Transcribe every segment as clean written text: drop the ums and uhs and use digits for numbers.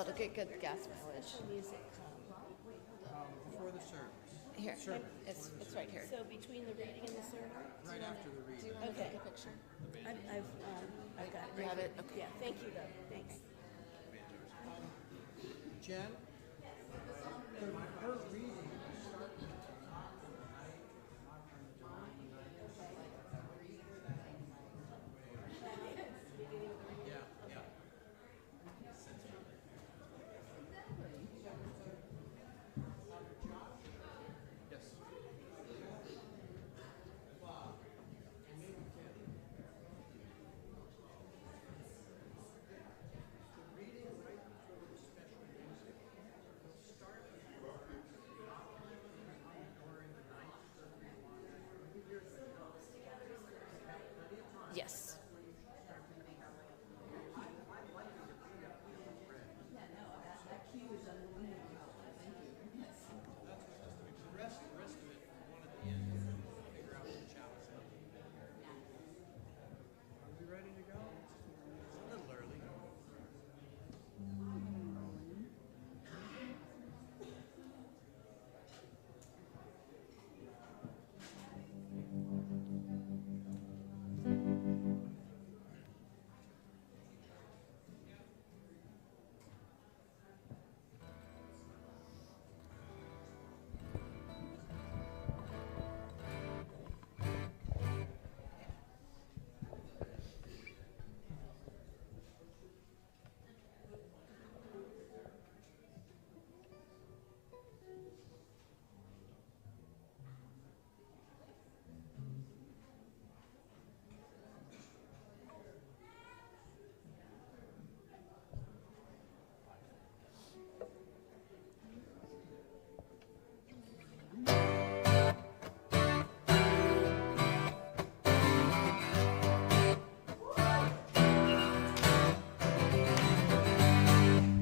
Well, it'll get good gas mileage. Music. Before the service. Here, Service. it's right here. So between the reading and the sermon? Right after the Do reading. you want to Okay. take a picture? I've got it. You right have here. it? Okay. Yeah, thank you though, thanks. Jen, her reading starts at the top of the night, not from the dawn. Yeah, yeah. Yes. Yes. The rest of it, one at the end, figure out what the chalice is. Are we ready to go? It's a little early.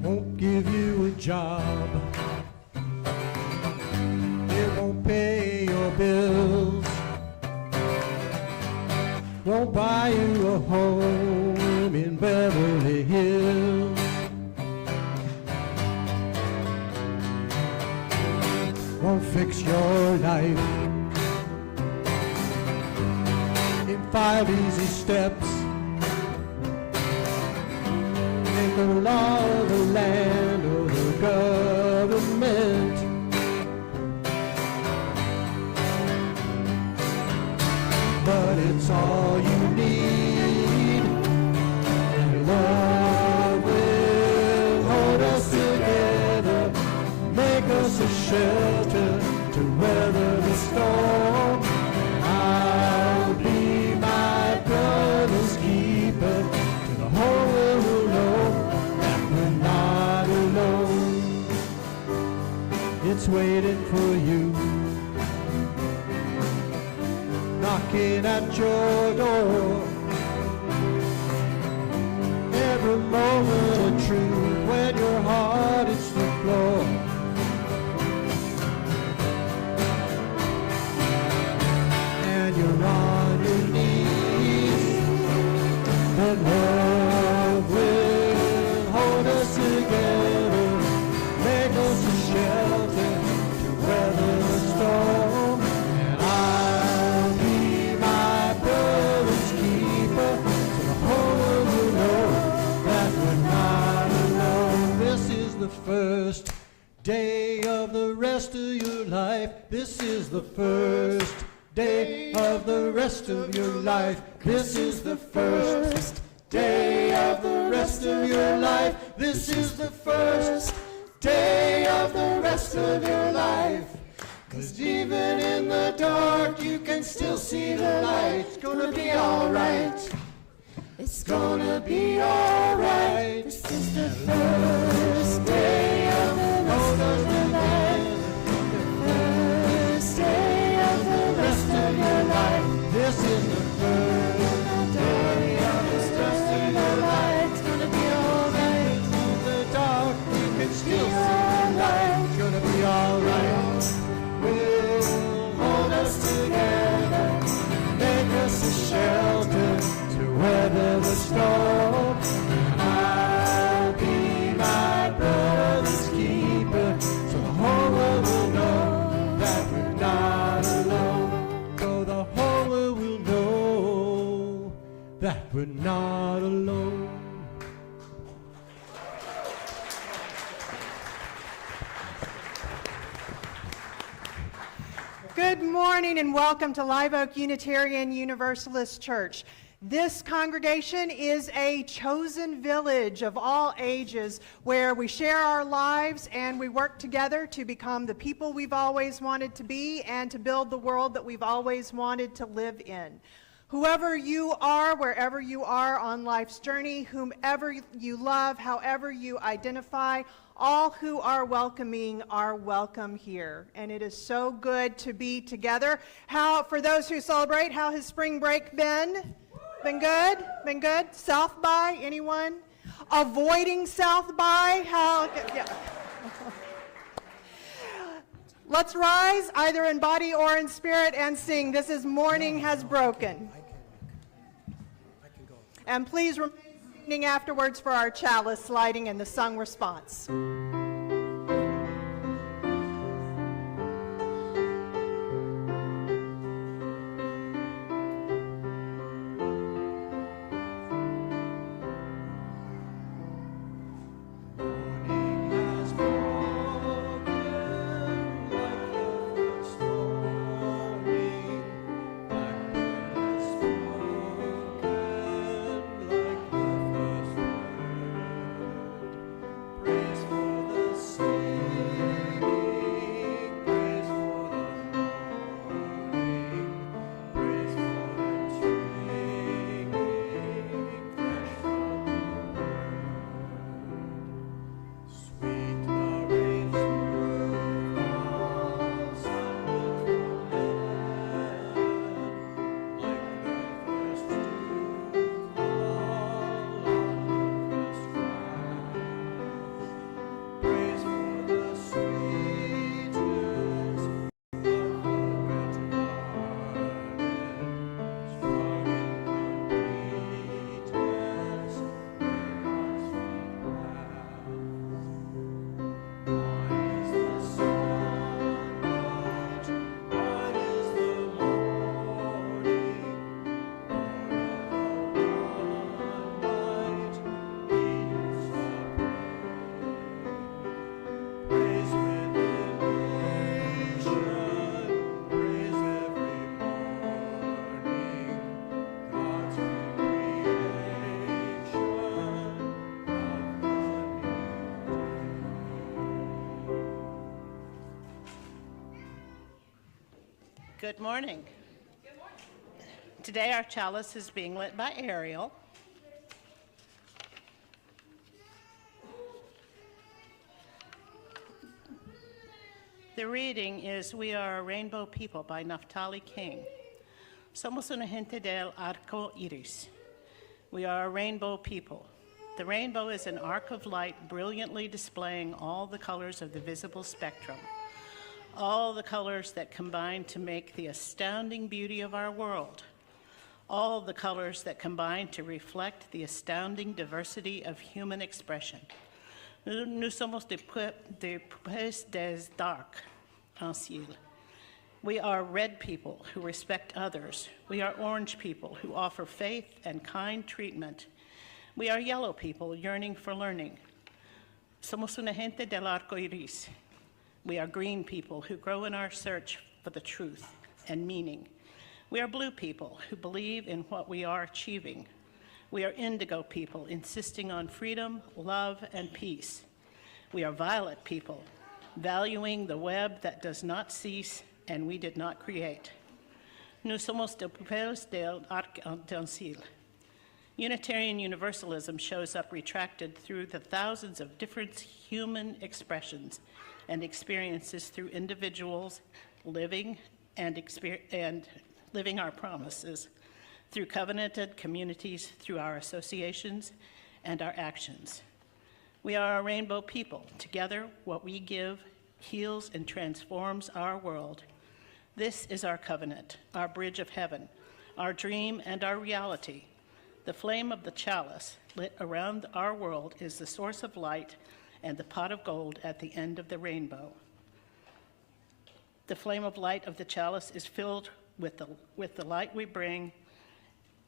Won't give you a job. It won't pay your bills. Won't buy you a home in Beverly Hills. Won't fix your life in 5 easy steps. Ain't the law of the land or the government. But it's all you need. And love will hold us together, make us a shelter to weather the storm. I'll be my brother's keeper, to the whole world will know that we're not alone. It's waiting for you, knocking at your door. Every moment of truth when your heart hits the floor. And you're on your knees, and love will hold us together, make us a shelter to weather the storm. And I'll be my brother's keeper, so the whole world will know that we're not alone. This is the first day of the rest of your life. This is the first day of the rest of your life. This is the first day of the rest of your life. This is the first day of the rest of your life. 'Cause even in the dark you can still see the light. It's gonna be alright. It's gonna be alright. This is the first day of the rest of your life. The first day of the rest of your life. This is the first day of the rest of your life. It's gonna be alright. In the dark you can still see the light. It's gonna be alright. We'll hold us together, make us a shelter to weather the storm. I'll be we're not alone. Good morning and welcome to Live Oak Unitarian Universalist Church. This congregation is a chosen village of all ages where we share our lives and we work together to become the people we've always wanted to be and to build the world that we've always wanted to live in. Whoever you are, wherever you are on life's journey, whomever you love, however you identify, all who are welcoming are welcome here. And it is so good to be together. For those who celebrate, how has spring break been? Been good? Been good? South by? Anyone? Avoiding South by? Yeah. Let's rise, either in body or in spirit, and sing This Is Morning Has Broken. And please remain standing afterwards for our chalice lighting and the sung response. Good morning. Today our chalice is being lit by Ariel. The reading is We Are a Rainbow People by Naphtali King. Somos una gente del arco iris. We are a rainbow people. The rainbow is an arc of light brilliantly displaying all the colors of the visible spectrum. All the colors that combine to make the astounding beauty of our world. All the colors that combine to reflect the astounding diversity of human expression. Nous somos des peuples des arcs-en-ciel. We are red people who respect others. We are orange people who offer faith and kind treatment. We are yellow people yearning for learning. Somos una gente del arco iris. We are green people who grow in our search for the truth and meaning. We are blue people who believe in what we are achieving. We are indigo people insisting on freedom, love, and peace. We are violet people valuing the web that does not cease and we did not create. Nous somos de peuples del arc-en-ciel. Unitarian Universalism shows up retracted through the thousands of different human expressions and experiences through individuals living and living our promises, through covenanted communities, through our associations and our actions. We are a rainbow people. Together, what we give heals and transforms our world. This is our covenant, our bridge of heaven, our dream and our reality. The flame of the chalice lit around our world is the source of light and the pot of gold at the end of the rainbow. The flame of light of the chalice is filled with the light we bring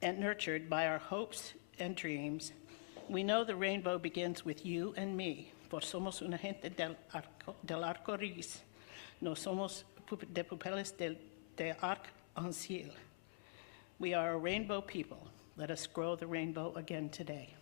and nurtured by our hopes and dreams. We know the rainbow begins with you and me, por somos una gente del arco iris. No somos de papeles de arc-en-ciel. We are a rainbow people. Let us grow the rainbow again today.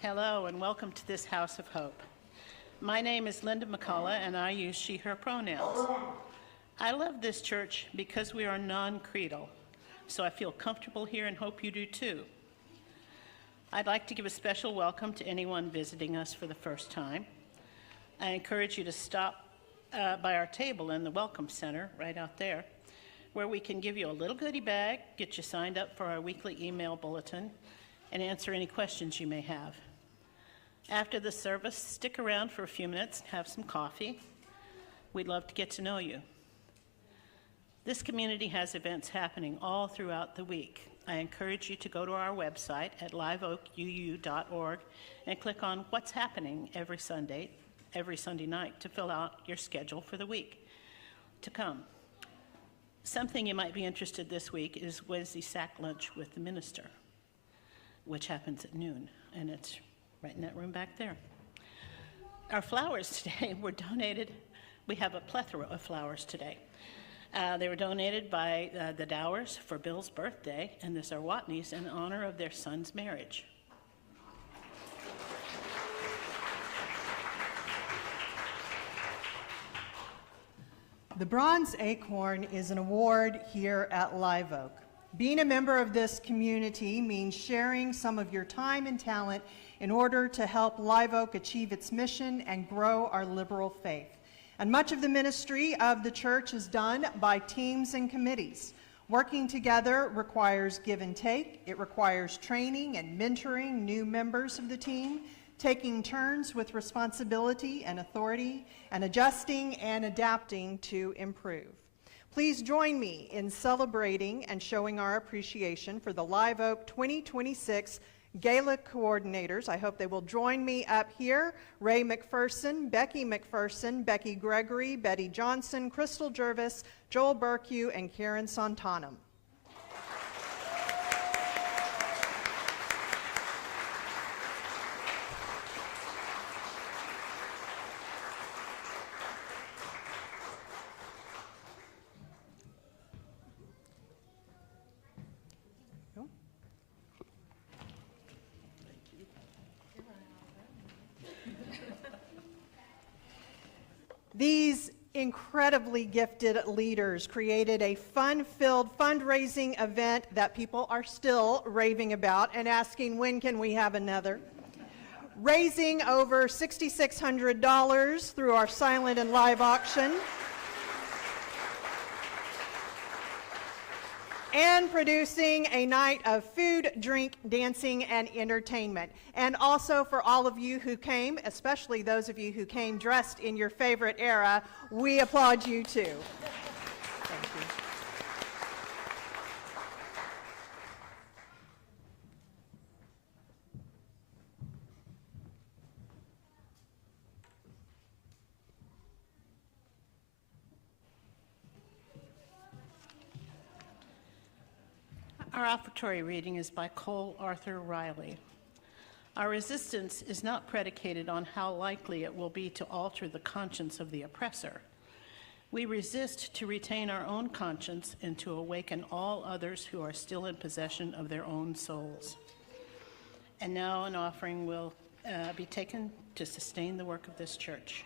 Hello and welcome to this House of Hope. My name is Linda McCullough and I use she, her pronouns. I love this church because we are non-creedal, so I feel comfortable here and hope you do too. I'd like to give a special welcome to anyone visiting us for the first time. I encourage you to stop by our table in the Welcome Center right out there, where we can give you a little goodie bag, get you signed up for our weekly email bulletin, and answer any questions you may have. After the service, stick around for a few minutes and have some coffee. We'd love to get to know you. This community has events happening all throughout the week. I encourage you to go to our website at liveoakuu.org and click on What's Happening every Sunday night to fill out your schedule for the week to come. Something you might be interested this week is Wednesday sack lunch with the minister, which happens at noon, and it's right in that room back there. Our flowers today were donated. We have a plethora of flowers today. They were donated by the Dowers for Bill's birthday, and the Zarwatneys in honor of their son's marriage. The Bronze Acorn is an award here at Live Oak. Being a member of this community means sharing some of your time and talent in order to help Live Oak achieve its mission and grow our liberal faith. And much of the ministry of the church is done by teams and committees. Working together requires give and take. It requires training and mentoring new members of the team, taking turns with responsibility and authority, and adjusting and adapting to improve. Please join me in celebrating and showing our appreciation for the Live Oak 2026 Gala coordinators. I hope they will join me up here. Ray McPherson, Becky Gregory, Betty Johnson, Crystal Jervis, Joel Burkew, and Karen Santanum. These incredibly gifted leaders created a fun-filled fundraising event that people are still raving about and asking, when can we have another? Raising over $6,600 through our silent and live auction. And producing a night of food, drink, dancing, and entertainment. And also for all of you who came, especially those of you who came dressed in your favorite era, we applaud you too. Thank you. Our offertory reading is by Cole Arthur Riley. Our resistance is not predicated on how likely it will be to alter the conscience of the oppressor. We resist to retain our own conscience and to awaken all others who are still in possession of their own souls. And now an offering will be taken to sustain the work of this church.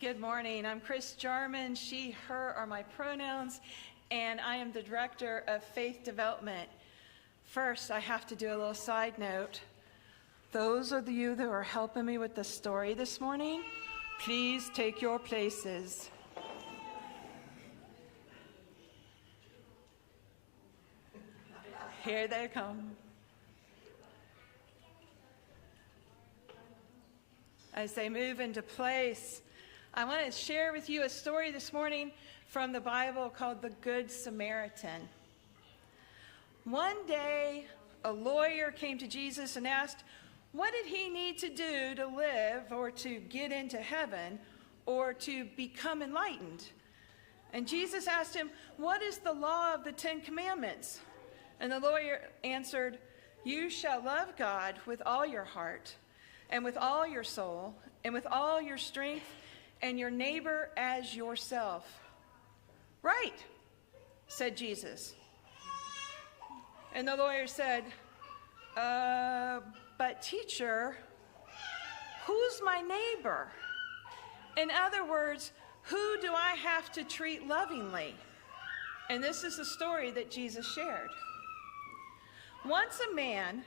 Good morning. I'm Chris Jarman. She, her are my pronouns, and I am the Director of Faith Development. First, I have to do a little side note. Those of you that are helping me with the story this morning, please take your places. Here they come. As they move into place, I want to share with you a story this morning from the Bible called the Good Samaritan. One day, a lawyer came to Jesus and asked, what did he need to do to live or to get into heaven or to become enlightened? And Jesus asked him, what is the law of the 10 Commandments? And the lawyer answered, you shall love God with all your heart and with all your soul and with all your strength, and your neighbor as yourself. Right, said Jesus. And the lawyer said, but teacher, who's my neighbor? In other words, who do I have to treat lovingly? And this is the story that Jesus shared. Once a man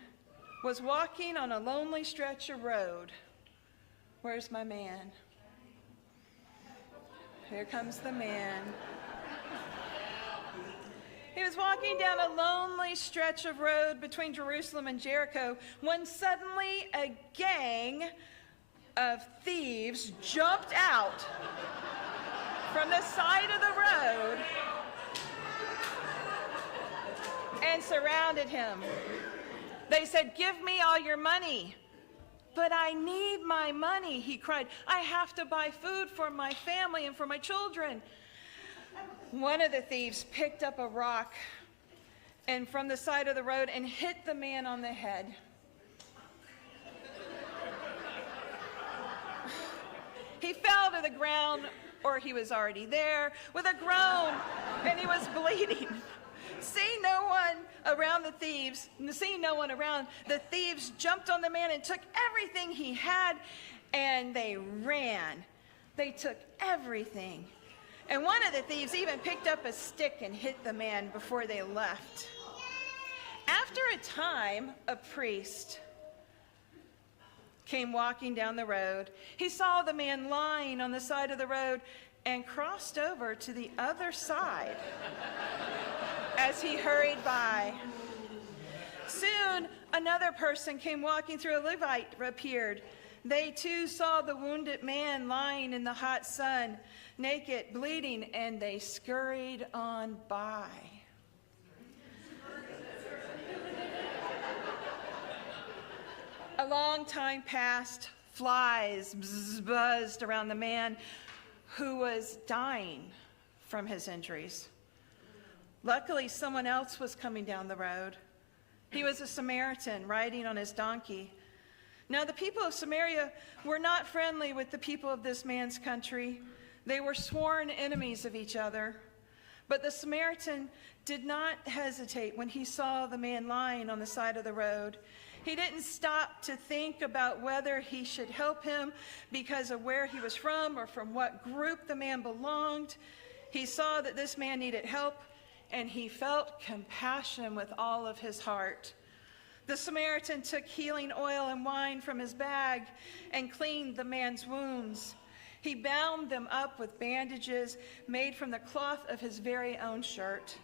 was walking on a lonely stretch of road. Where's my man? Here comes the man. He was walking down a lonely stretch of road between Jerusalem and Jericho when suddenly a gang of thieves jumped out from the side of the road and surrounded him. They said, give me all your money. But I need my money, he cried. I have to buy food for my family and for my children. One of the thieves picked up a rock and from the side of the road and hit the man on the head. He fell to the ground, or he was already there, with a groan, and he was bleeding. Seeing no one around, the thieves jumped on the man and took everything he had, and they ran. They took everything. And one of the thieves even picked up a stick and hit the man before they left. After a time, a priest came walking down the road. He saw the man lying on the side of the road and crossed over to the other side as he hurried by. Soon, another person came walking through. A Levite appeared. They too saw the wounded man lying in the hot sun, naked, bleeding, and they scurried on by. A long time passed. Flies buzzed around the man who was dying from his injuries. Luckily, someone else was coming down the road. He was a Samaritan riding on his donkey. Now, the people of Samaria were not friendly with the people of this man's country. They were sworn enemies of each other. But the Samaritan did not hesitate when he saw the man lying on the side of the road. He didn't stop to think about whether he should help him because of where he was from or from what group the man belonged. He saw that this man needed help, and he felt compassion with all of his heart. The Samaritan took healing oil and wine from his bag and cleaned the man's wounds. He bound them up with bandages made from the cloth of his very own shirt.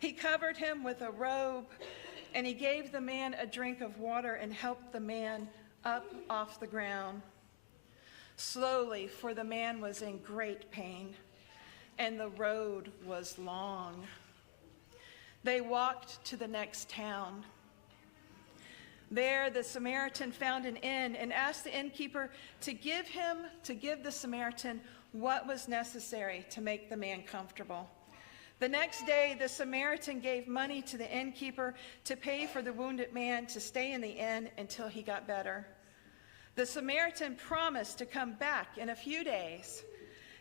He covered him with a robe, and he gave the man a drink of water and helped the man up off the ground. Slowly, for the man was in great pain, and the road was long. They walked to the next town. There, the Samaritan found an inn and asked the innkeeper to give the Samaritan what was necessary to make the man comfortable. The next day, the Samaritan gave money to the innkeeper to pay for the wounded man to stay in the inn until he got better. The Samaritan promised to come back in a few days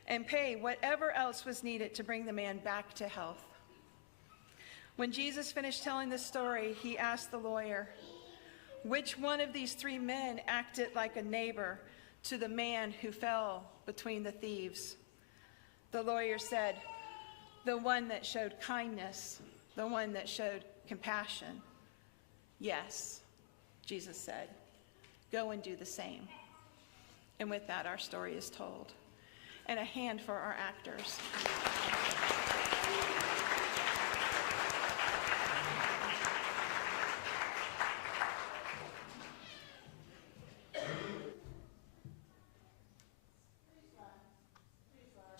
and pay whatever else was needed to bring the man back to health. When Jesus finished telling the story, he asked the lawyer, which one of these three men acted like a neighbor to the man who fell between the thieves. The lawyer said, the one that showed kindness, the one that showed compassion. Yes, Jesus said, go and do the same. And with that, our story is told. And a hand for our actors.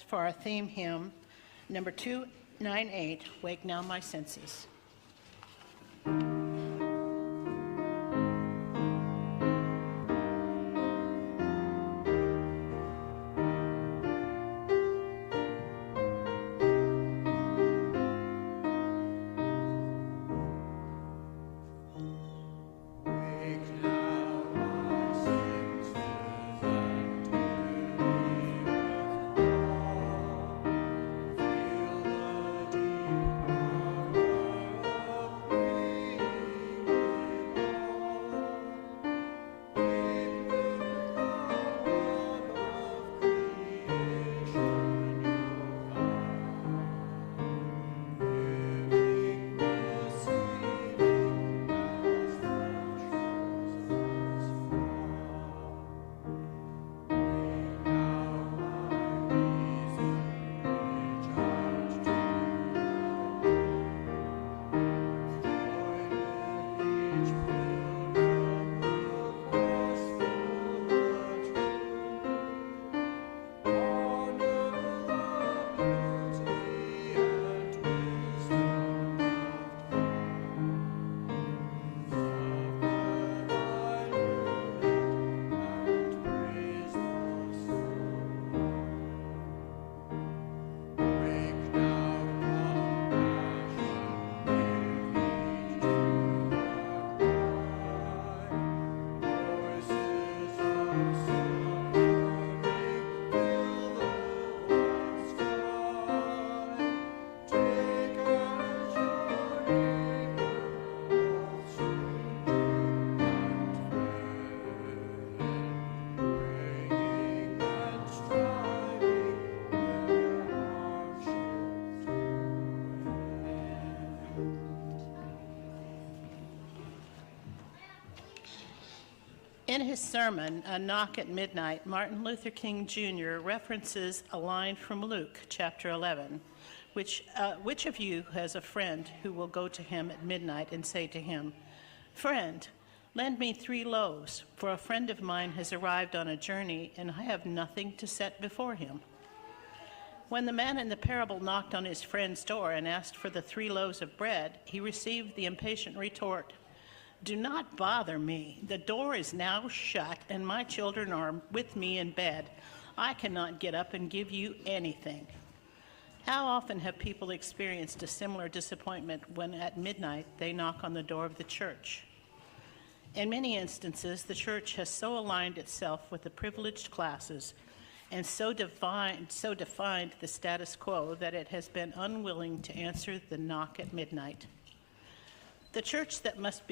For our theme hymn, number 298, Wake Now My Senses. In his sermon, A Knock at Midnight, Martin Luther King Jr. references a line from Luke chapter 11, which of you has a friend who will go to him at midnight and say to him, "Friend, lend me 3 loaves, for a friend of mine has arrived on a journey and I have nothing to set before him." When the man in the parable knocked on his friend's door and asked for the 3 loaves of bread, he received the impatient retort, "Do not bother me. The door is now shut and my children are with me in bed. I cannot get up and give you anything." How often have people experienced a similar disappointment when at midnight they knock on the door of the church? In many instances, the church has so aligned itself with the privileged classes and so defined the status quo that it has been unwilling to answer the knock at midnight. The church must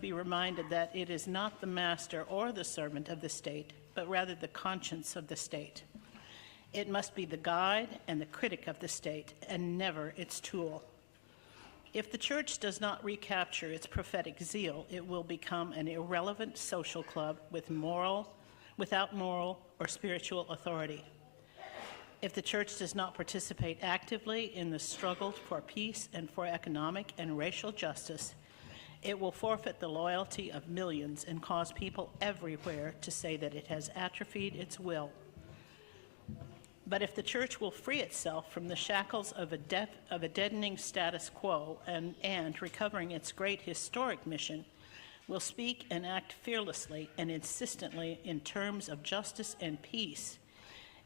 be reminded that it is not the master or the servant of the state, but rather the conscience of the state. It must be the guide and the critic of the state, and never its tool. If the church does not recapture its prophetic zeal, it will become an irrelevant social club without moral or spiritual authority. If the church does not participate actively in the struggle for peace and for economic and racial justice, it will forfeit the loyalty of millions and cause people everywhere to say that it has atrophied its will. But if the church will free itself from the shackles of a deadening status quo and recovering its great historic mission, will speak and act fearlessly and insistently in terms of justice and peace,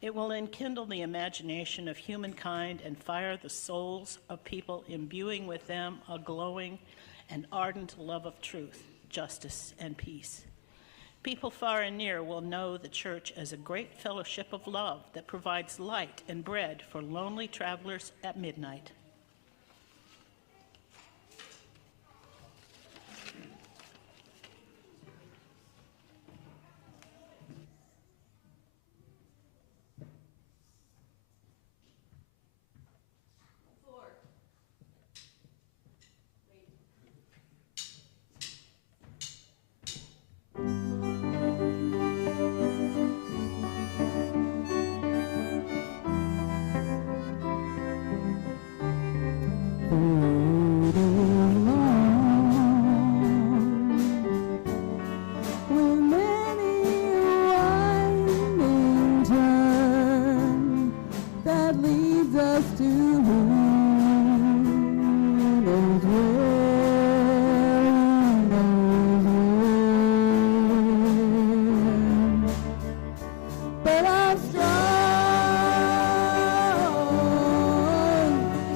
it will enkindle the imagination of humankind and fire the souls of people, imbuing with them a glowing and ardent love of truth, justice, and peace. People far and near will know the church as a great fellowship of love that provides light and bread for lonely travelers at midnight.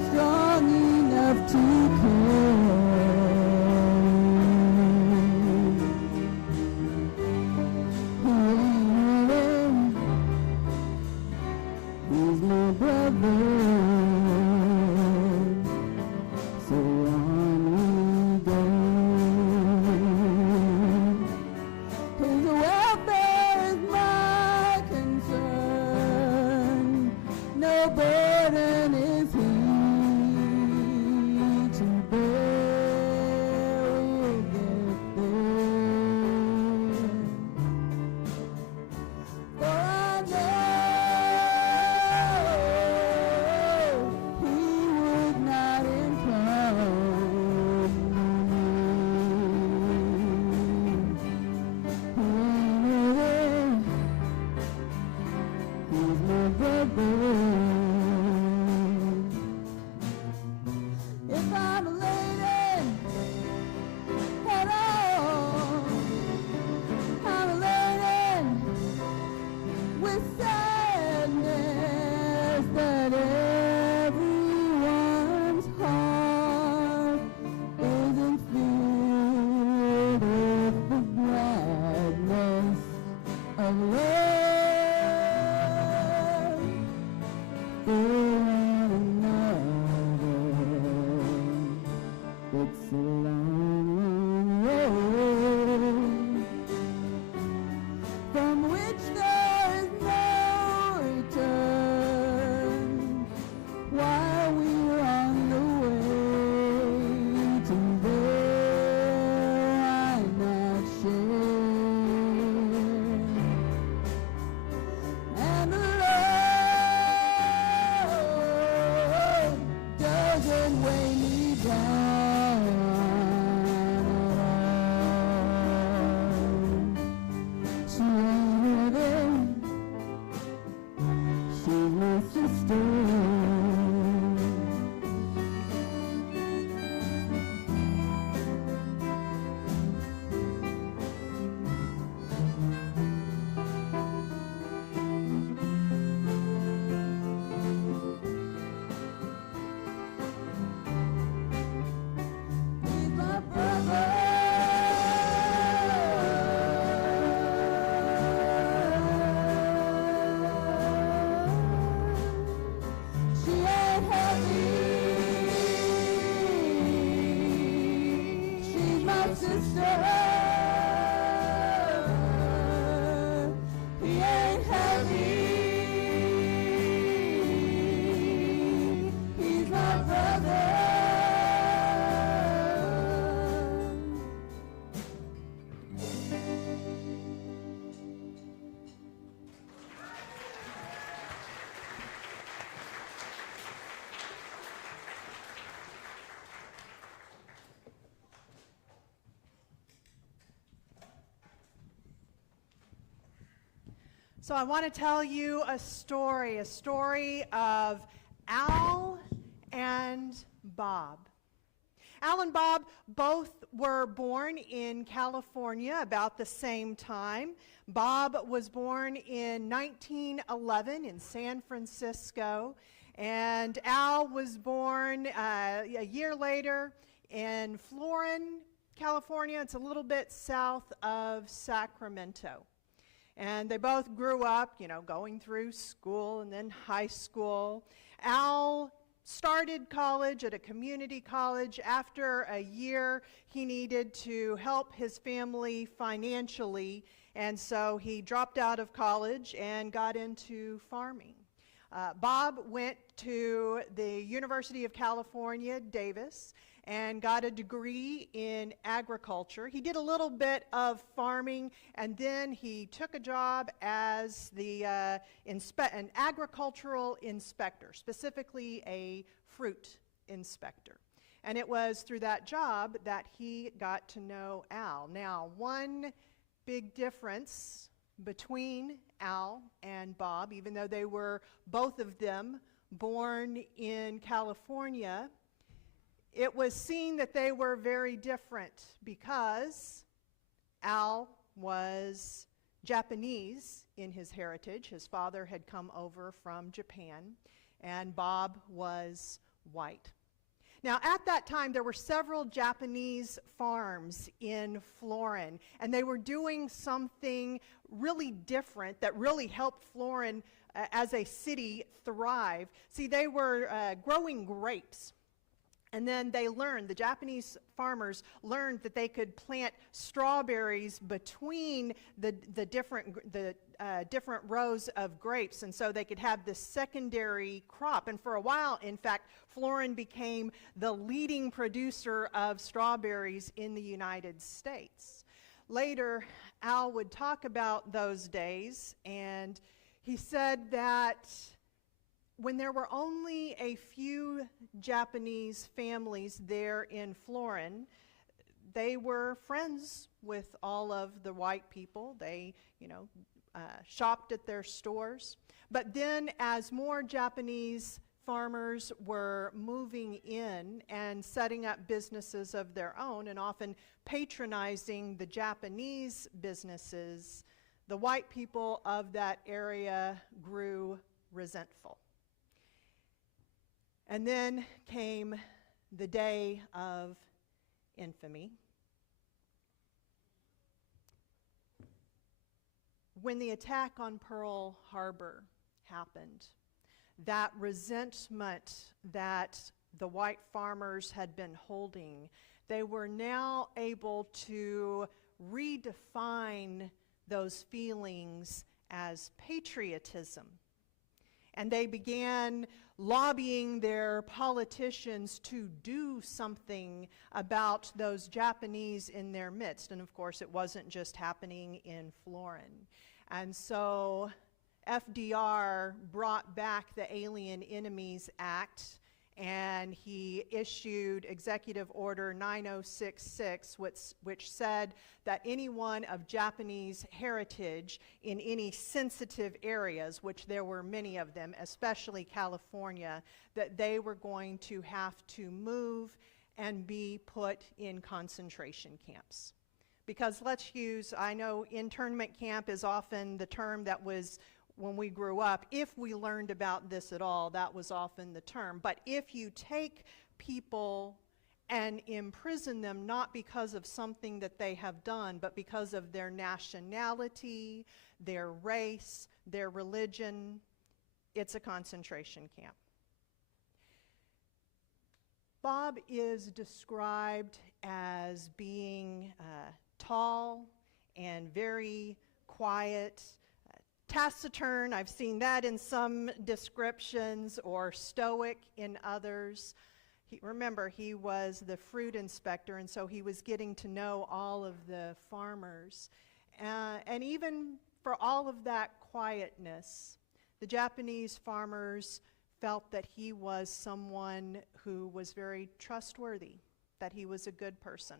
strong enough to carry. He's my brother, so on we go. His welfare is my concern. No burden is he to bear. We'll get there. For I know he would not implode me. He's my brother. If I'm elated at all, I'm elated with sadness that everyone's heart isn't filled with the gladness of love for one another. It's a long, long road from which there is no return. While we were on the way to there, why not share? And the road doesn't weigh me down at all. She ain't living, she's my sister. He's my brother. She ain't heavy. She's my sister. He ain't heavy. He's my brother. So I want to tell you a story of Al and Bob. Al and Bob both were born in California about the same time. Bob was born in 1911 in San Francisco, and Al was born a year later in Florin, California. It's a little bit south of Sacramento. And they both grew up, going through school and then high school. Al started college at a community college. After a year, he needed to help his family financially, and so he dropped out of college and got into farming. Bob went to the University of California, Davis, and got a degree in agriculture. He did a little bit of farming, and then he took a job as an agricultural inspector, specifically a fruit inspector. And it was through that job that he got to know Al. Now, one big difference between Al and Bob, even though they were both of them born in California, it was seen that they were very different because Al was Japanese in his heritage. His father had come over from Japan, and Bob was white. Now, at that time, there were several Japanese farms in Florin, and they were doing something really different that really helped Florin as a city thrive. See, they were growing grapes. And then the Japanese farmers learned that they could plant strawberries between the different rows of grapes, and so they could have this secondary crop. And for a while, in fact, Florin became the leading producer of strawberries in the United States. Later, Al would talk about those days, and he said that when there were only a few Japanese families there in Florin, they were friends with all of the white people. They, shopped at their stores. But then as more Japanese farmers were moving in and setting up businesses of their own and often patronizing the Japanese businesses, the white people of that area grew resentful. And then came the day of infamy. When the attack on Pearl Harbor happened, that resentment that the white farmers had been holding, they were now able to redefine those feelings as patriotism. And they began lobbying their politicians to do something about those Japanese in their midst. And of course, it wasn't just happening in Florin. And so FDR brought back the Alien Enemies Act, and he issued Executive Order 9066, which said that anyone of Japanese heritage in any sensitive areas, which there were many of them, especially California, that they were going to have to move and be put in concentration camps. Because I know internment camp is often the term that was, when we grew up, if we learned about this at all, that was often the term. But if you take people and imprison them not because of something that they have done, but because of their nationality, their race, their religion, it's a concentration camp. Bob is described as being tall and very quiet, taciturn, I've seen that in some descriptions, or stoic in others. Remember, he was the fruit inspector, and so he was getting to know all of the farmers. And even for all of that quietness, the Japanese farmers felt that he was someone who was very trustworthy, that he was a good person.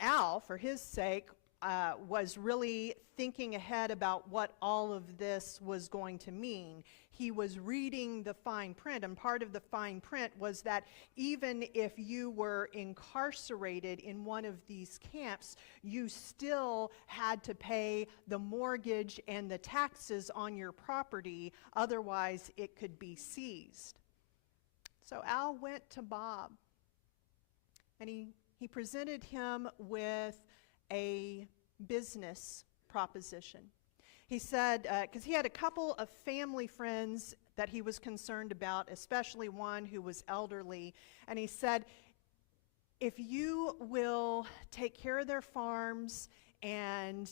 Al, for his sake, was really thinking ahead about what all of this was going to mean. He was reading the fine print, and part of the fine print was that even if you were incarcerated in one of these camps, you still had to pay the mortgage and the taxes on your property, otherwise it could be seized. So Al went to Bob, and he presented him with a business proposition. He said, because he had a couple of family friends that he was concerned about, especially one who was elderly, and he said, if you will take care of their farms and,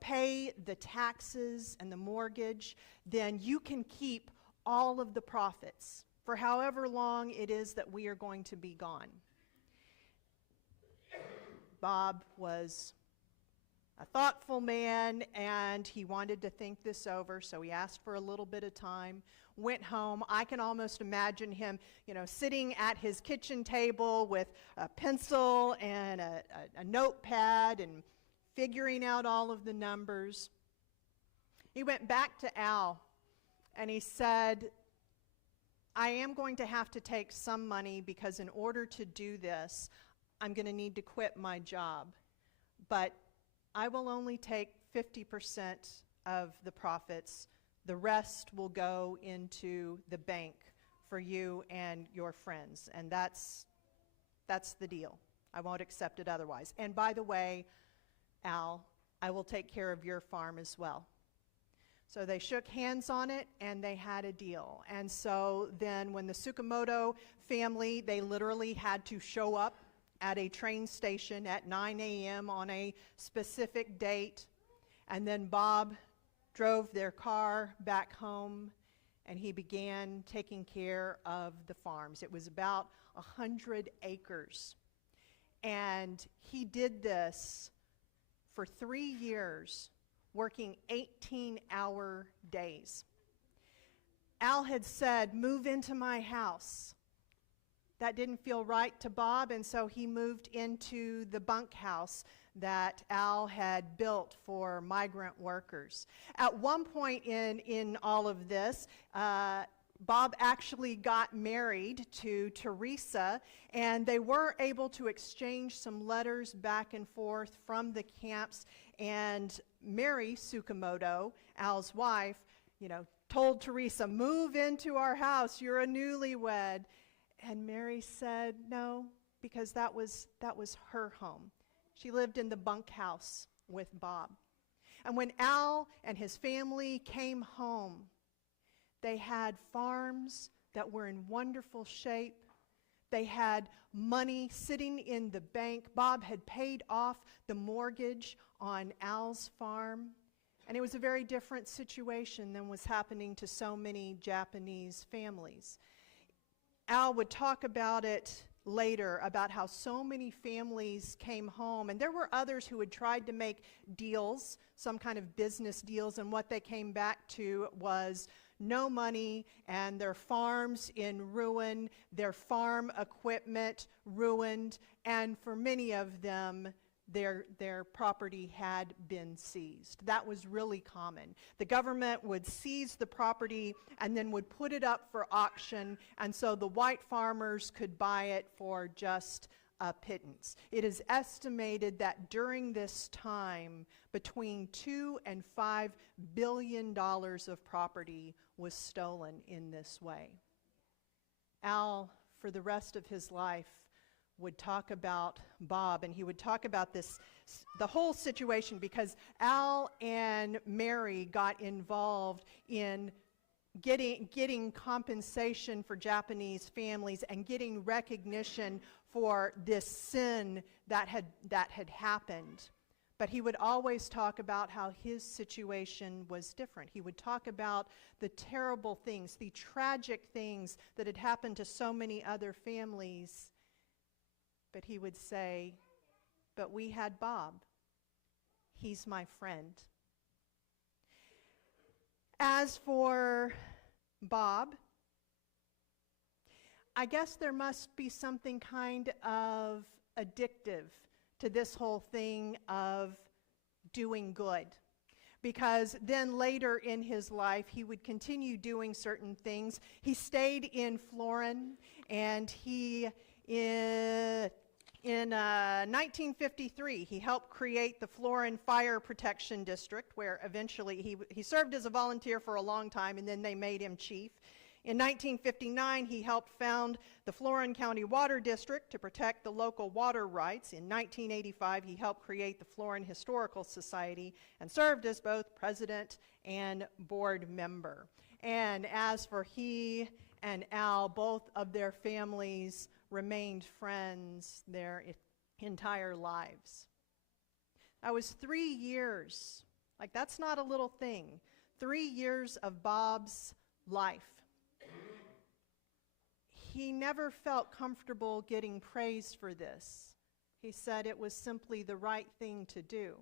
pay the taxes and the mortgage, then you can keep all of the profits for however long it is that we are going to be gone. Bob was a thoughtful man, and he wanted to think this over, so he asked for a little bit of time, went home. I can almost imagine him, sitting at his kitchen table with a pencil and a notepad and figuring out all of the numbers. He went back to Al, and he said, I am going to have to take some money because in order to do this, I'm going to need to quit my job. But I will only take 50% of the profits. The rest will go into the bank for you and your friends. And that's the deal. I won't accept it otherwise. And by the way, Al, I will take care of your farm as well. So they shook hands on it, and they had a deal. And so then when the Tsukamoto family, they literally had to show up at a train station at 9 a.m. on a specific date. And then Bob drove their car back home, and he began taking care of the farms. It was about 100 acres. And he did this for 3 years, working 18-hour days. Al had said, "Move into my house." That didn't feel right to Bob, and so he moved into the bunkhouse that Al had built for migrant workers. At one point in all of this, Bob actually got married to Teresa, and they were able to exchange some letters back and forth from the camps. And Mary Tsukamoto, Al's wife, told Teresa, "Move into our house, you're a newlywed." And Mary said no, because that was her home. She lived in the bunkhouse with Bob. And when Al and his family came home, they had farms that were in wonderful shape. They had money sitting in the bank. Bob had paid off the mortgage on Al's farm. And it was a very different situation than was happening to so many Japanese families. Al would talk about it later, about how so many families came home, and there were others who had tried to make deals, some kind of business deals, and what they came back to was no money and their farms in ruin, their farm equipment ruined, and for many of them, their property had been seized. That was really common. The government would seize the property and then would put it up for auction, and so the white farmers could buy it for just a pittance. It is estimated that during this time, between $2 and $5 billion of property was stolen in this way. Al, for the rest of his life, would talk about Bob, and he would talk about the whole situation, because Al and Mary got involved in getting compensation for Japanese families and getting recognition for this sin that had happened. But he would always talk about how his situation was different. He would talk about the terrible things, the tragic things that had happened to so many other families. But he would say, "But we had Bob. He's my friend." As for Bob, I guess there must be something kind of addictive to this whole thing of doing good. Because then later in his life, he would continue doing certain things. He stayed in Florin, and in 1953, he helped create the Florin Fire Protection District, where eventually he served as a volunteer for a long time, and then they made him chief. In 1959, he helped found the Florin County Water District to protect the local water rights. In 1985, he helped create the Florin Historical Society and served as both president and board member. And as for he and Al, both of their families remained friends their entire lives. That was 3 years. Like, that's not a little thing. 3 years of Bob's life. He never felt comfortable getting praise for this. He said it was simply the right thing to do.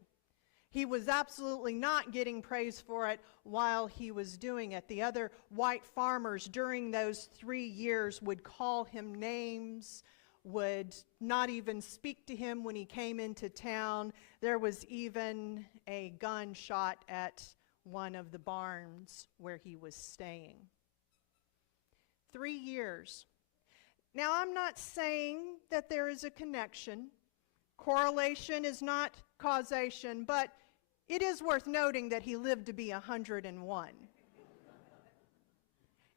He was absolutely not getting praise for it while he was doing it. The other white farmers during those 3 years would call him names, would not even speak to him when he came into town. There was even a gun shot at one of the barns where he was staying. 3 years. Now, I'm not saying that there is a connection. Correlation is not causation, but It is worth noting that he lived to be 101.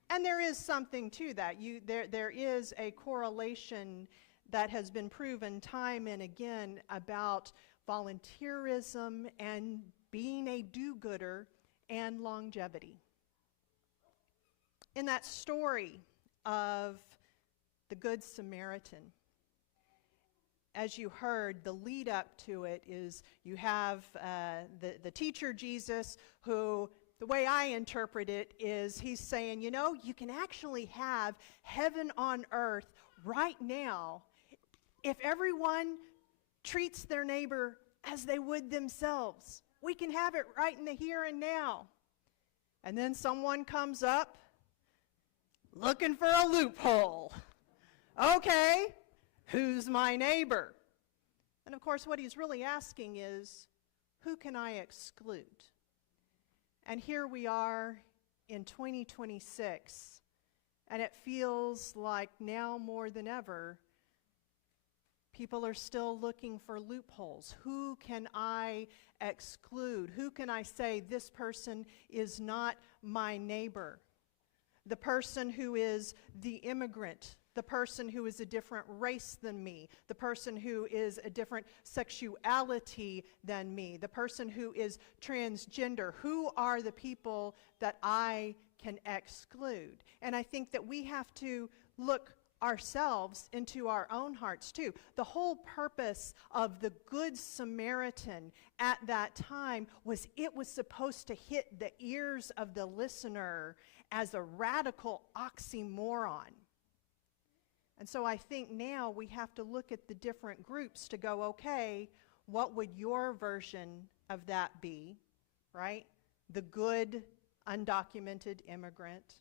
And there is something to that. There is a correlation that has been proven time and again about volunteerism and being a do-gooder and longevity. In that story of the Good Samaritan, as you heard, the lead up to it is you have the teacher Jesus, who, the way I interpret it, is he's saying, you know, you can actually have heaven on earth right now if everyone treats their neighbor as they would themselves. We can have it right in the here and now. And then someone comes up looking for a loophole. Okay, who's my neighbor? And of course, what he's really asking is, who can I exclude? And here we are in 2026, and it feels like now more than ever, people are still looking for loopholes. Who can I exclude? Who can I say this person is not my neighbor? The person who is the immigrant, the person who is a different race than me, the person who is a different sexuality than me, the person who is transgender. Who are the people that I can exclude? And I think that we have to look ourselves into our own hearts too. The whole purpose of the Good Samaritan at that time was it was supposed to hit the ears of the listener as a radical oxymoron. And so I think now we have to look at the different groups to go, okay, what would your version of that be, right? The good undocumented immigrant,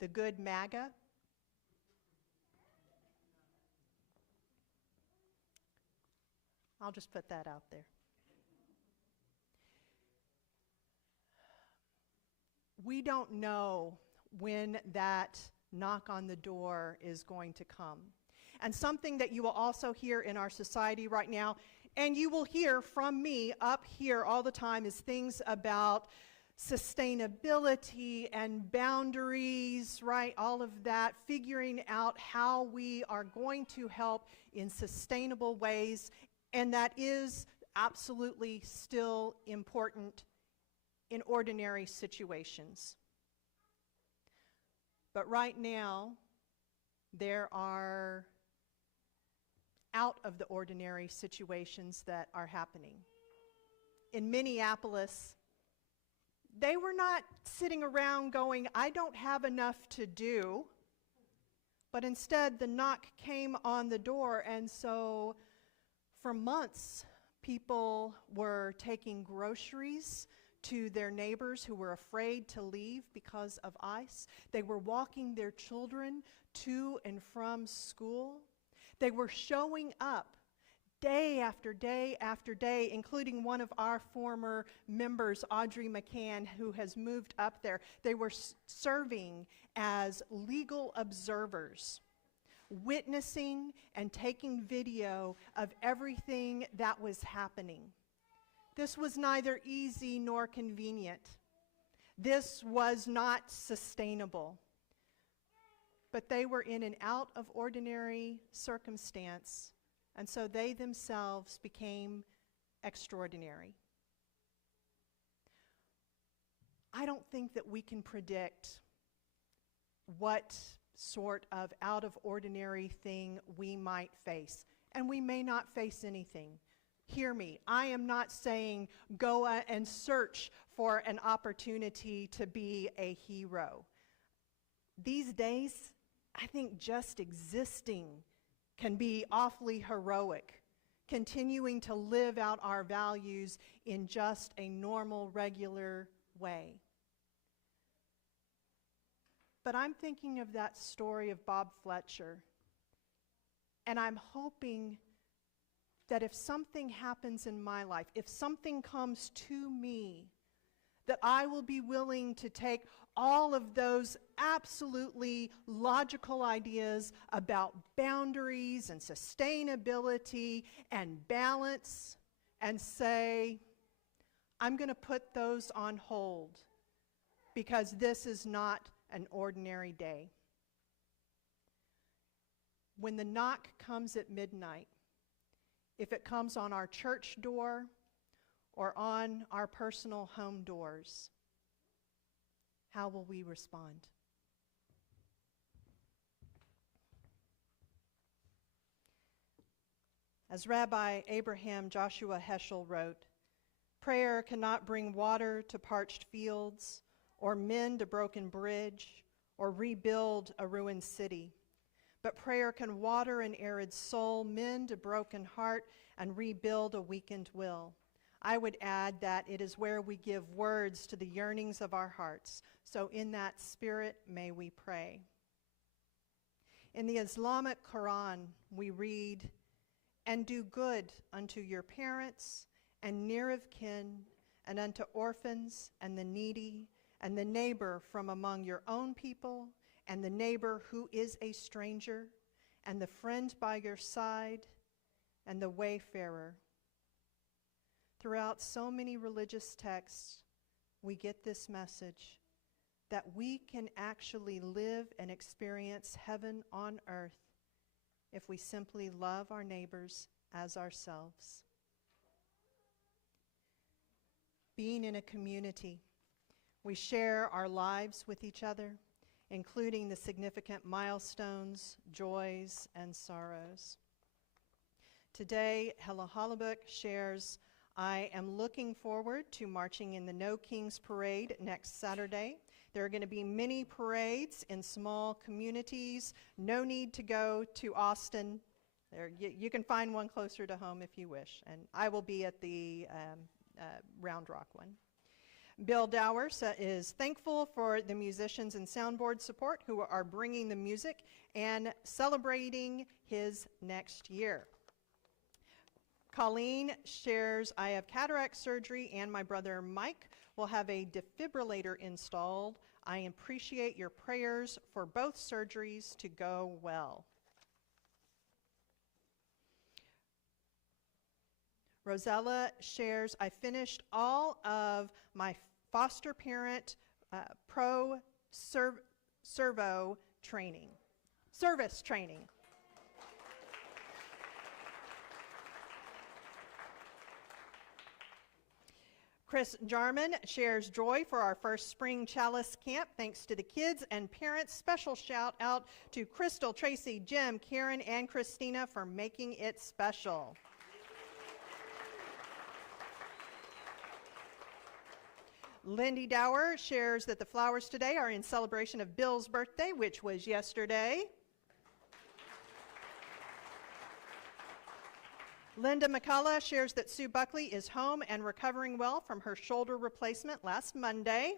the good MAGA, I'll just put that out there. We don't know when that knock on the door is going to come. And something that you will also hear in our society right now, and you will hear from me up here all the time, is things about sustainability and boundaries, right? All of that, figuring out how we are going to help in sustainable ways. And that is absolutely still important in ordinary situations. But right now, there are out of the ordinary situations that are happening. In Minneapolis, they were not sitting around going, I don't have enough to do. But instead, the knock came on the door, and so for months, people were taking groceries to their neighbors who were afraid to leave because of ICE. They were walking their children to and from school. They were showing up day after day after day, including one of our former members, Audrey McCann, who has moved up there. They were serving as legal observers, witnessing and taking video of everything that was happening. This was neither easy nor convenient. This was not sustainable. But they were in an out of ordinary circumstance, and so they themselves became extraordinary. I don't think that we can predict what sort of out of ordinary thing we might face, and we may not face anything. Hear me, I am not saying go and search for an opportunity to be a hero. These days, I think just existing can be awfully heroic, continuing to live out our values in just a normal, regular way. But I'm thinking of that story of Bob Fletcher, and I'm hoping that if something happens in my life, if something comes to me, that I will be willing to take all of those absolutely logical ideas about boundaries and sustainability and balance, and say, I'm going to put those on hold because this is not an ordinary day. When the knock comes at midnight, if it comes on our church door or on our personal home doors, how will we respond? As Rabbi Abraham Joshua Heschel wrote, prayer cannot bring water to parched fields, or mend a broken bridge, or rebuild a ruined city. But prayer can water an arid soul, mend a broken heart, and rebuild a weakened will. I would add that it is where we give words to the yearnings of our hearts. So in that spirit, may we pray. In the Islamic Quran, we read, and do good unto your parents and near of kin, and unto orphans and the needy, and the neighbor from among your own people, and the neighbor who is a stranger, and the friend by your side, and the wayfarer. Throughout so many religious texts, we get this message that we can actually live and experience heaven on earth if we simply love our neighbors as ourselves. Being in a community, we share our lives with each other, including the significant milestones, joys, and sorrows. Today, Hella Hollebuk shares, I am looking forward to marching in the No Kings Parade next Saturday. There are going to be many parades in small communities. No need to go to Austin. You can find one closer to home if you wish. And I will be at the Round Rock one. Bill Dower is thankful for the musicians and soundboard support who are bringing the music and celebrating his next year. Colleen shares, I have cataract surgery and my brother Mike will have a defibrillator installed. I appreciate your prayers for both surgeries to go well. Rosella shares, I finished all of my foster parent service training. Chris Jarman shares joy for our first spring chalice camp. Thanks to the kids and parents. Special shout out to Crystal, Tracy, Jim, Karen, and Christina for making it special. Lindy Dower shares that the flowers today are in celebration of Bill's birthday, which was yesterday. Linda McCullough shares that Sue Buckley is home and recovering well from her shoulder replacement last Monday.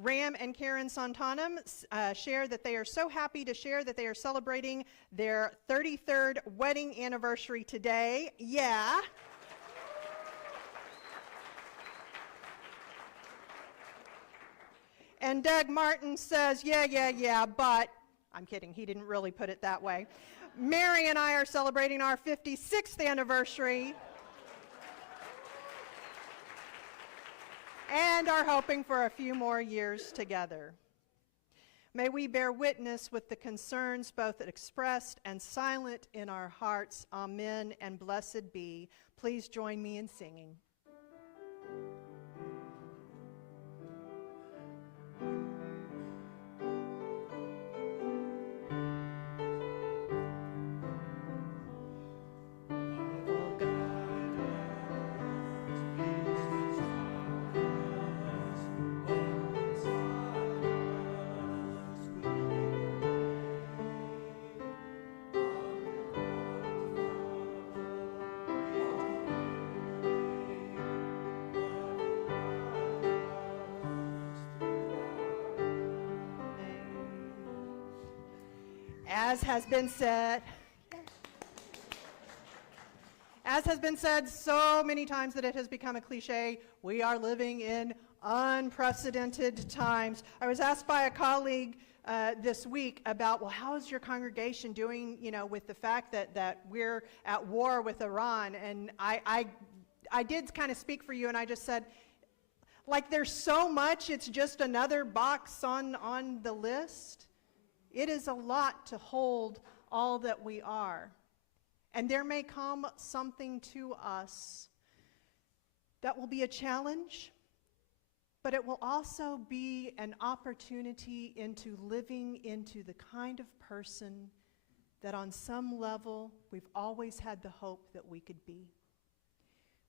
Ram and Karen Santanum share that they are so happy to share that they are celebrating their 33rd wedding anniversary today. Yeah. And Doug Martin says, yeah, but, I'm kidding, he didn't really put it that way. Mary and I are celebrating our 56th anniversary and are hoping for a few more years together. May we bear witness with the concerns both expressed and silent in our hearts. Amen and blessed be. Please join me in singing. As has been said so many times that it has become a cliche, we are living in unprecedented times. I was asked by a colleague this week about, well, how is your congregation doing, with the fact that we're at war with Iran? And I did kind of speak for you, and I just said, like, there's so much, it's just another box on the list. It is a lot to hold all that we are. And there may come something to us that will be a challenge, but it will also be an opportunity into living into the kind of person that on some level we've always had the hope that we could be.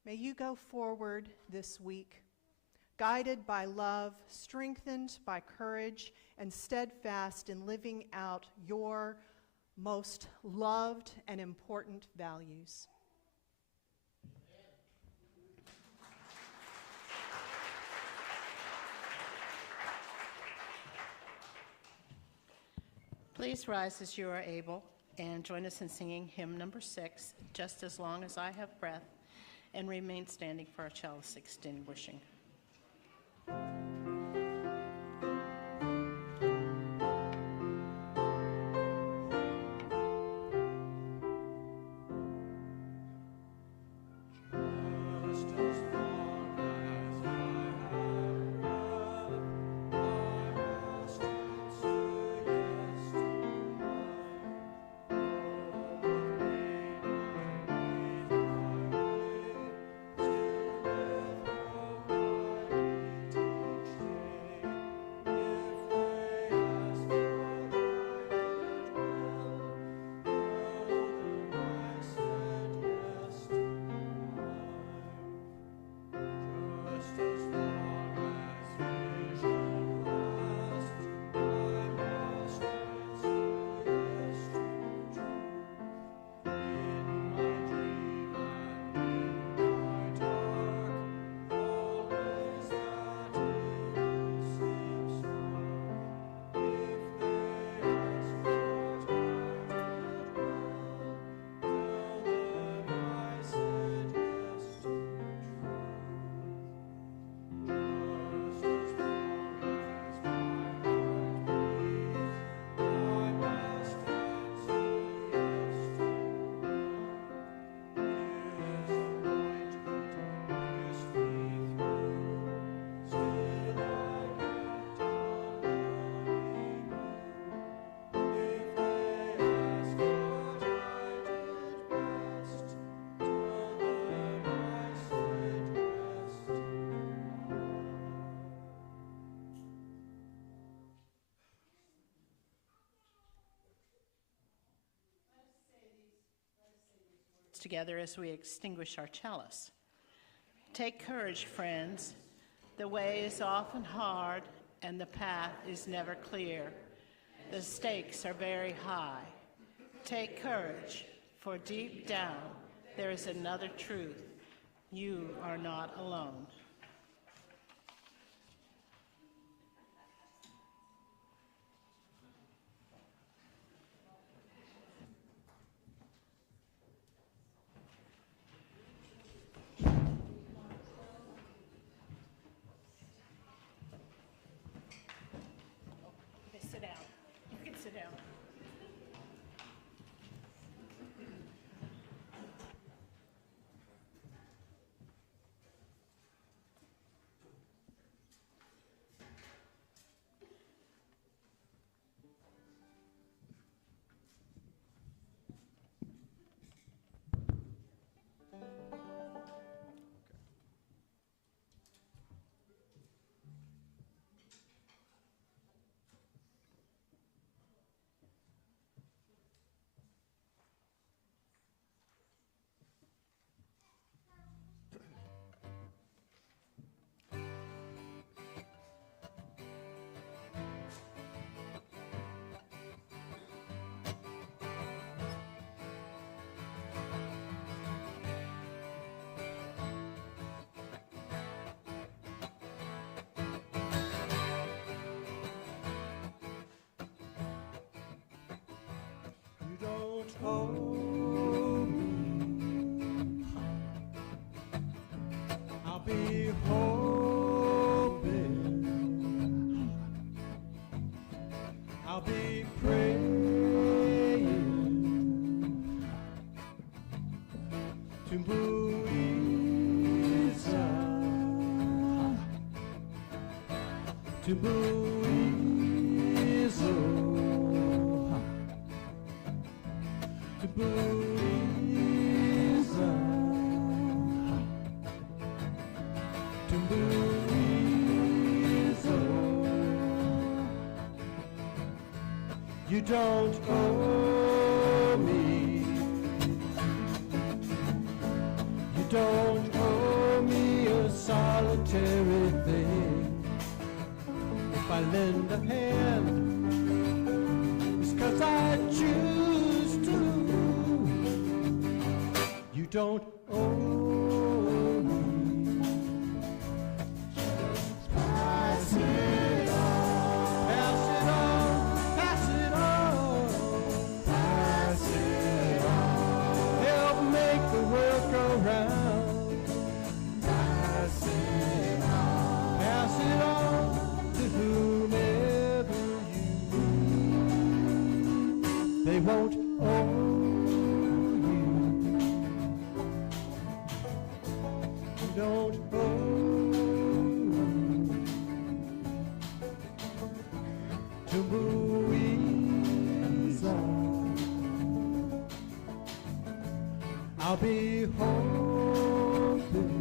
May you go forward this week, guided by love, strengthened by courage, and steadfast in living out your most loved and important values. Please rise as you are able and join us in singing hymn number 6, Just as Long as I Have Breath, and remain standing for our chalice extinguishing. Together as we extinguish our chalice. Take courage, friends. The way is often hard and the path is never clear. The stakes are very high. Take courage, for deep down there is another truth. You are not alone. Tumbuizo, Tumbuiza, Tumbuizo. You don't owe me. You don't owe me a solitary thing. If I lend a hand, it's 'cause I choose to. You don't owe me. Pass it on. Pass it on. Pass it on. Pass it on. Help make the world go round. Pass it on. Pass it on to whomever you need. They won't owe you. You don't owe to Louisa. I'll be hoping.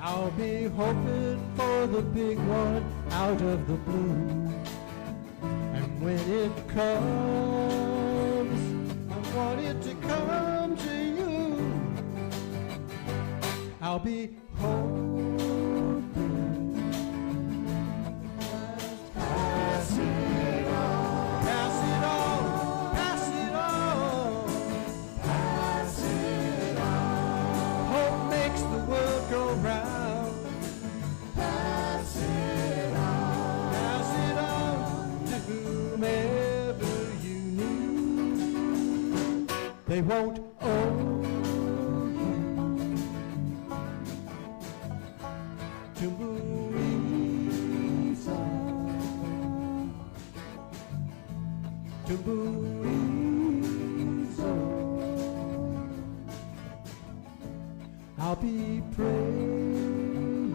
I'll be hoping for the big one out of the blue. And when it comes, I want it to come to you. I'll be hoping. Pass it on. Pass it on. Pass it on. Pass it on. Hope makes the world go round. Pass it on. Pass it on to whomever you need. They won't owe you. To Louisa. To Louisa. I'll be praying.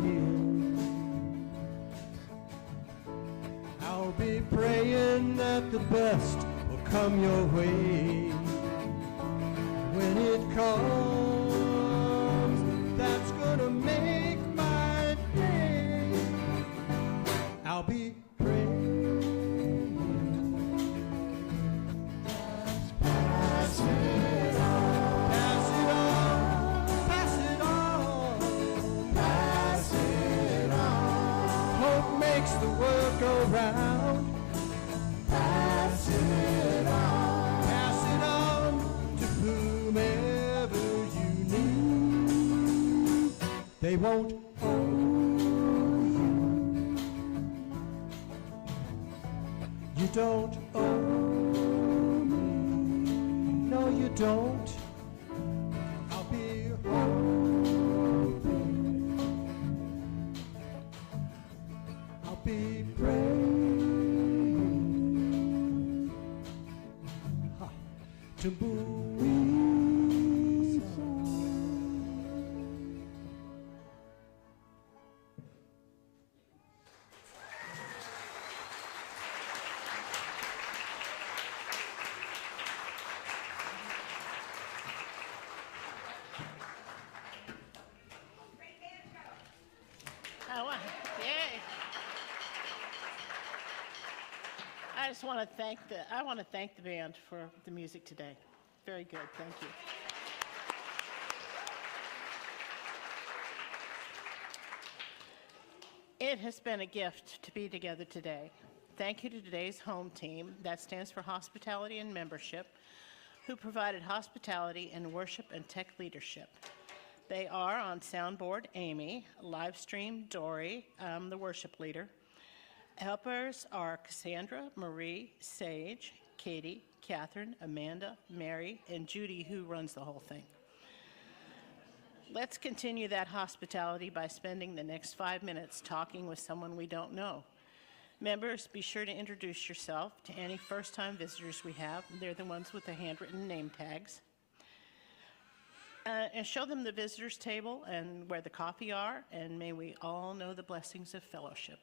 I'll be praying that the best will come your way. When it comes, that's gonna make my day. I'll be praying. Pass it on. Pass it on. Pass it on. Pass it on. Hope makes the world go round. Pass it on. Pass it on to whomever you need. They won't owe you. You don't owe me. No, you don't. I'll be hoping. I'll be praying. Ha. To Louisa. Yay. I want to thank the band for the music today. Very good. Thank you. It has been a gift to be together today. Thank you to today's home team, that stands for Hospitality and Membership, who provided hospitality and worship and tech leadership. They are on soundboard Amy, live stream Dory, the worship leader. Helpers are Cassandra, Marie, Sage, Katie, Catherine, Amanda, Mary, and Judy, who runs the whole thing. Let's continue that hospitality by spending the next 5 minutes talking with someone we don't know. Members, be sure to introduce yourself to any first-time visitors we have. They're the ones with the handwritten name tags. And show them the visitors table and where the coffee are, and may we all know the blessings of fellowship.